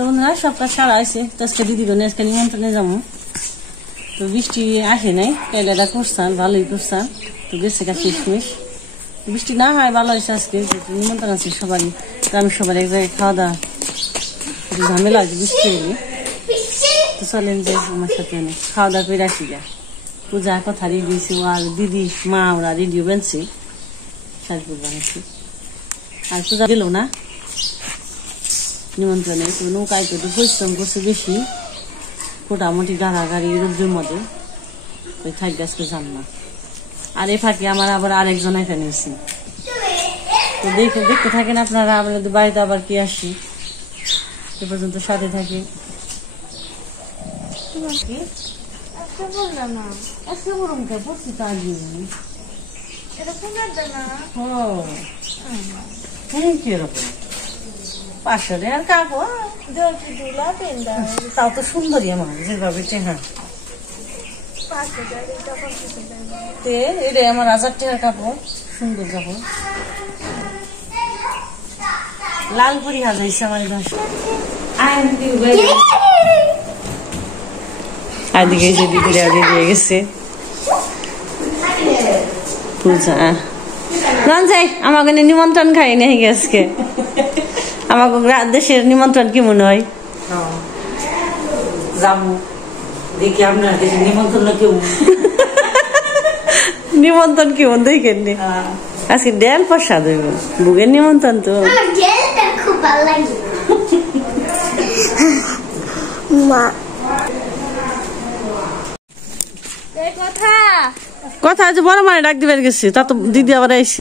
তো বন্ধুরা সব কাজ সারা আছে তো আজকে দিদি গনে আজকে নিমন্ত্রণে যাবো তো বৃষ্টি আসে নাই কেলেটা করছান ভালোই করছান তো গেছে গা শেষমেশ বৃষ্টি না হয় ভালো হয়েছে আজকে নিমন্ত্রণ আছে সবারই গ্রামের সবার এক জায়গায় খাওয়া দাওয়া ঝামেলা আছে বৃষ্টি এলে তো চলেন যে আমার সাথে অনেক খাওয়া দাওয়া করে আসি গা পূজা কথা রেডি হয়েছে আর দিদি মা ওরা রেডিও বানছে সাজপুর বানাচ্ছি আর পূজা গেল না নিমন্ত্রণে তো নৌকায় তো পরিশ্রম করছে বেশি মোটামুটি গাড়াগাড়ি রোদ্রের মধ্যে ওই থাক গাছকে যান না আর এ ফাঁকে আমার আবার আরেকজন এখানে এসে তো দেখতে থাকেন আপনারা আমাদের বাড়িতে আবার কি আসি এ পর্যন্ত সাথে থাকে পাঁচশো আর কাপড় তাও তো সুন্দরী আমার যেভাবে চেহারা এটা আমার 1000 টাকার কাপড় সুন্দর কাপড় লাল পরি হাজাইছে আমার আদিকে যে দিদিরা দিয়ে গেছে পূজা রঞ্জাই আমাকে নিমন্ত্রণ খাই নাই আজকে আমাকে দেশের নিমন্ত্রণ কি মনে হয় যাবো দেখি আপনার দেশে নিমন্ত্রণ কেমন নিমন্ত্রণ কেমন দেখেন আজকে ডেল প্রসাদ হইব বুকের নিমন্ত্রণ তো খুব ভালো লাগে মা কথা আছে বড় মানে ডাক দিবার গেছি তা তো দিদি আবার আইসি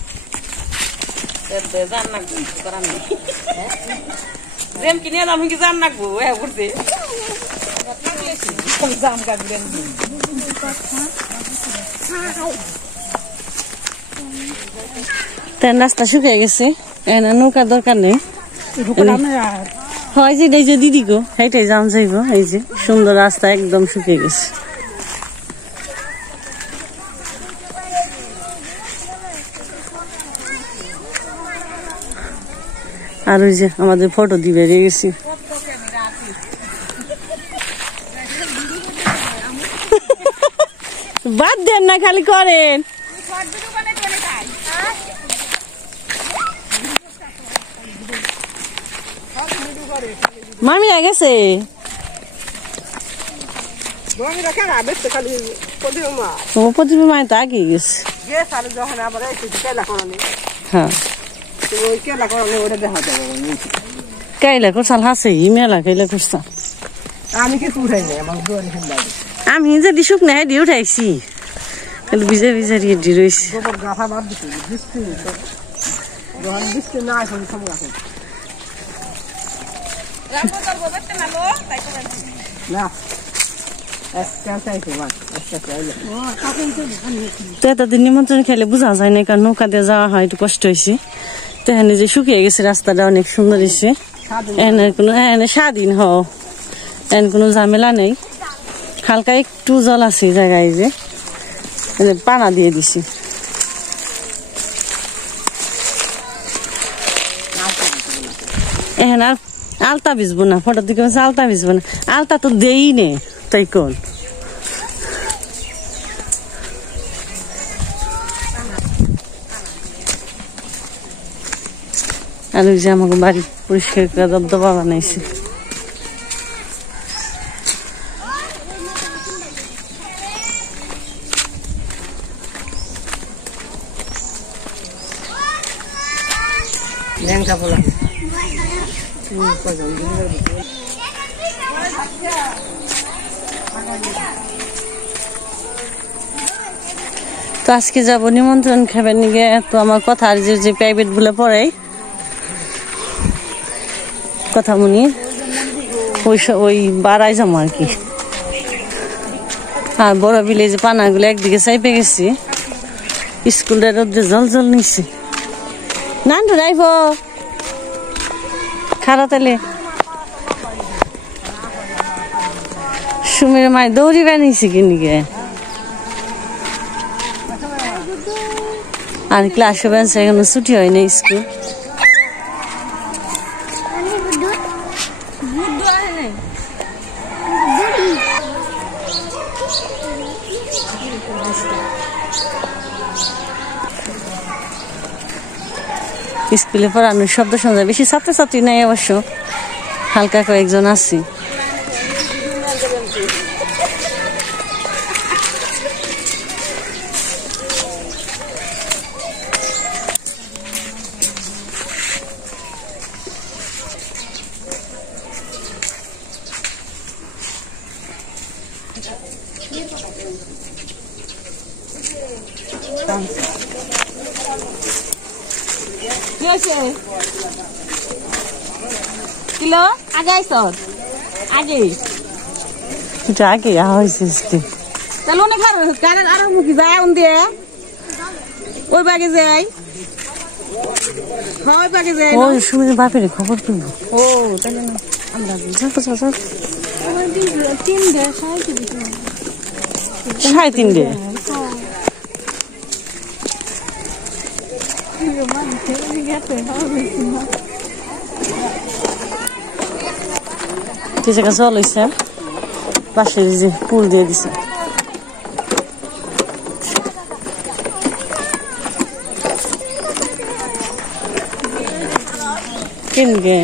রাস্তা শুকিয়ে গেছে নৌকার দরকার নেই হয় যে এই যে দিদি গো এইটাই যাম যাইব এই যে সুন্দর রাস্তা একদম শুকিয়ে গেছে আর ওই যে আমাদের ফটো দিবে গেছি বাদ দেন না খালি করেন মামি গেছে প্রতিমা মায় তো আগে গেছে হ্যাঁ কাইলা করছাল হাসে মেলা কাইলা করছাল আমি কিছু উঠাই নাই আমি যদি শুকনা হেঁটে উঠাইছি ভিজা ভিজা রেডি রয়েছি তাদের নিমন্ত্রণ খেলে বোঝা যায় না কারণ নৌকা দিয়ে যাওয়া হয় একটু কষ্ট হয়েছে তো এখানে যে শুকিয়ে গেছে রাস্তাটা অনেক সুন্দর হয়েছে এখানে কোনো এখানে স্বাধীন হও এখানে কোনো ঝামেলা নেই হালকা একটু জল আছে জায়গায় যে পানা দিয়ে দিছি এখানে আর আলতা ভিজবো না ফটো দিকে আলতা ভিজবো না আলতা তো দেই নে তাই কোন আর ওই যে আমাকে বাড়ি পরিষ্কার করে দবদবা বানাইছে তো আজকে যাবো নিমন্ত্রণ খাবার নিয়ে তো আমার কথা আর যে প্রাইভেট বলে পড়াই কথা মনি ওই বাড়াই যাবো আর কি আর বড় বিলে যে পানাগুলো একদিকে চাইপে গেছি স্কুলের রোদ্রে জল জল নিচ্ছে নান রাইব খারা তালে সুমির মায় দৌড়ি বানিয়েছি কিনিকে আর ক্লাসে বেঞ্চে এখনো ছুটি হয় না স্কুল স্কুলে পড়ানোর শব্দ শোনা যায়, বেশি ছাত্রছাত্রী নাই অবশ্য, হালকা কয়েকজন আছি। কিলো আগে আইস আগে এটা আগে হয়েছে তাহলে অনেক আর মুখি যায় আউন দিয়ে ওই বাগে যাই ওই বাগে যাই ওই সুমির বাপের খবর তুলব। ও তাহলে না আমরা সাড়ে তিনটে জায়গা জল হয়েছে, পাশের যে পুল দিয়ে দিছে। কিনবে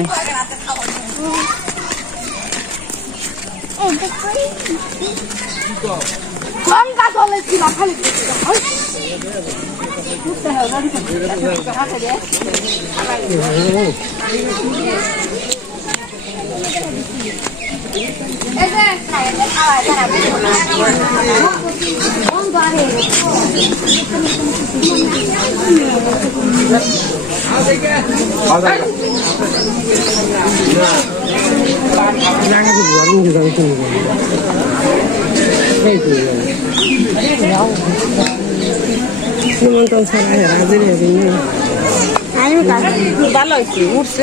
ভালো হয়েছে উঠছে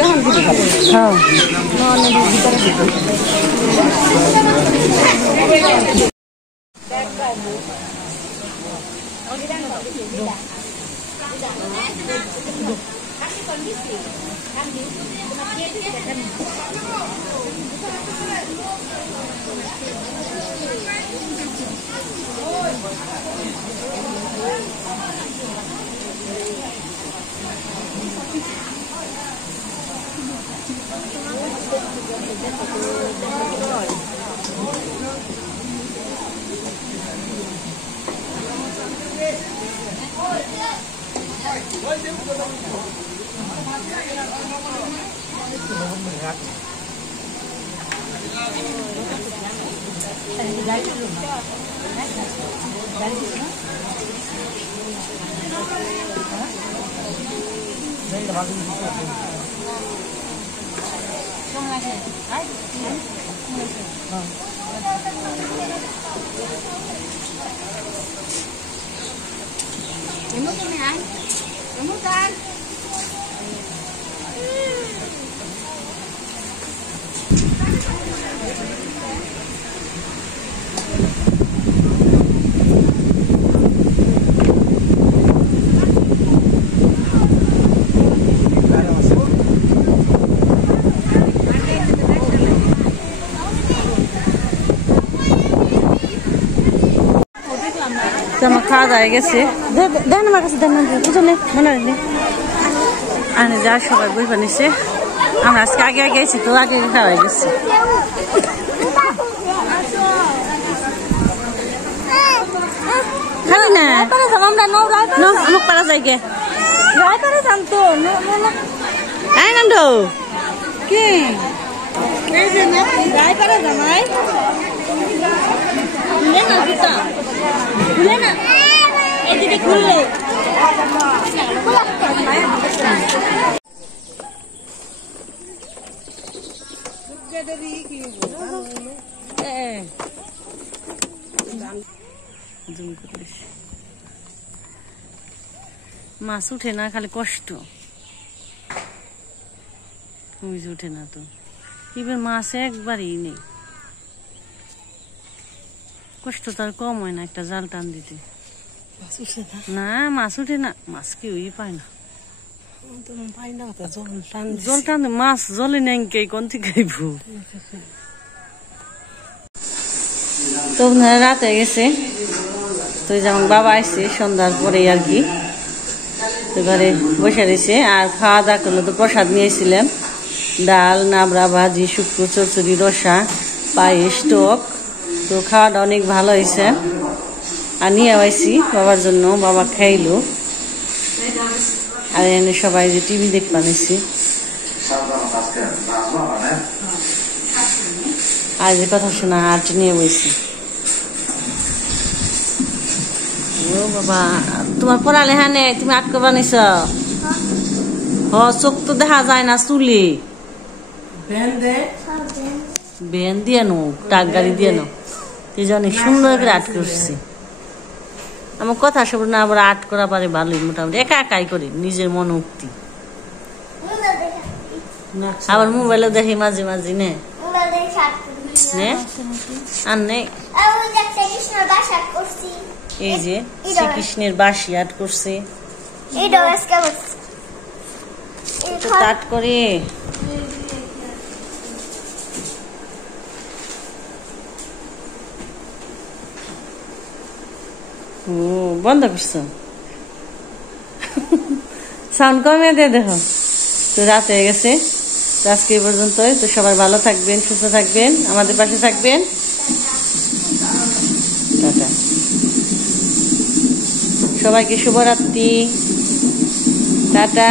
আমার খাওয়া দাওয়া গেছে, দেন আমার কাছে দেন বুঝলে মনে হয় আনে যা সবাই বই বানিয়েছে। আমরা আজকে আগে আগে গেছি তো আগে খাওয়া গেছে। খাবি না মুখ পারা যাই গে নাম কি জামাই খুলে না এদিকে খুললে মাছ উঠে না, খালি কষ্ট উঠে না তো এবার মাছ একবারই নেই। কষ্ট তো আর কম হয় না একটা জাল টান দিতে। না মাছ উঠে না, মাছ কেউই পায় না। জল টানে মাছ জলে নেই কোন থেকে খাইব তো রাত হয়ে গেছে তো যেমন বাবা আসছে সন্ধ্যার পরে আর কি তো ঘরে বসে রয়েছে আর খাওয়া দাওয়া করলে তো প্রসাদ নিয়েছিলাম ডাল নাবড়া ভাজি শুক্তো চচ্চড়ি রসা পায়েস টক তো খাওয়াটা অনেক ভালো হয়েছে আর নিয়ে আইছি বাবার জন্য বাবা খাইলো আর এনে সবাই যে টিভি দেখ বানিয়েছি আর যে কথা শোনা আর্ট নিয়ে বইছি ও বাবা তোমার পড়ালেখা নেই তুমি আটকে বানিয়েছ হ চোখ তো দেখা যায় না চুলি বেন দিয়ে নো টাক গাড়ি দিয়ে নো এই যে অনেক সুন্দর করে আর্ট করছি আমার কথা সব না আবার আর্ট করা পারে ভালোই মোটামুটি একা একাই করি নিজের মন উক্তি আবার মোবাইলে দেখি মাঝে মাঝে নে আর নেই এই যে শ্রীকৃষ্ণের বাঁশি আর্ট করছে আর্ট করে ও বন্ধ করছো সাউন্ড কমে দিয়ে দেখো তো রাত হয়ে গেছে আজকে এই পর্যন্তই তো সবাই ভালো থাকবেন সুস্থ থাকবেন আমাদের পাশে থাকবেন টাটা সবাইকে শুভরাত্রি টাটা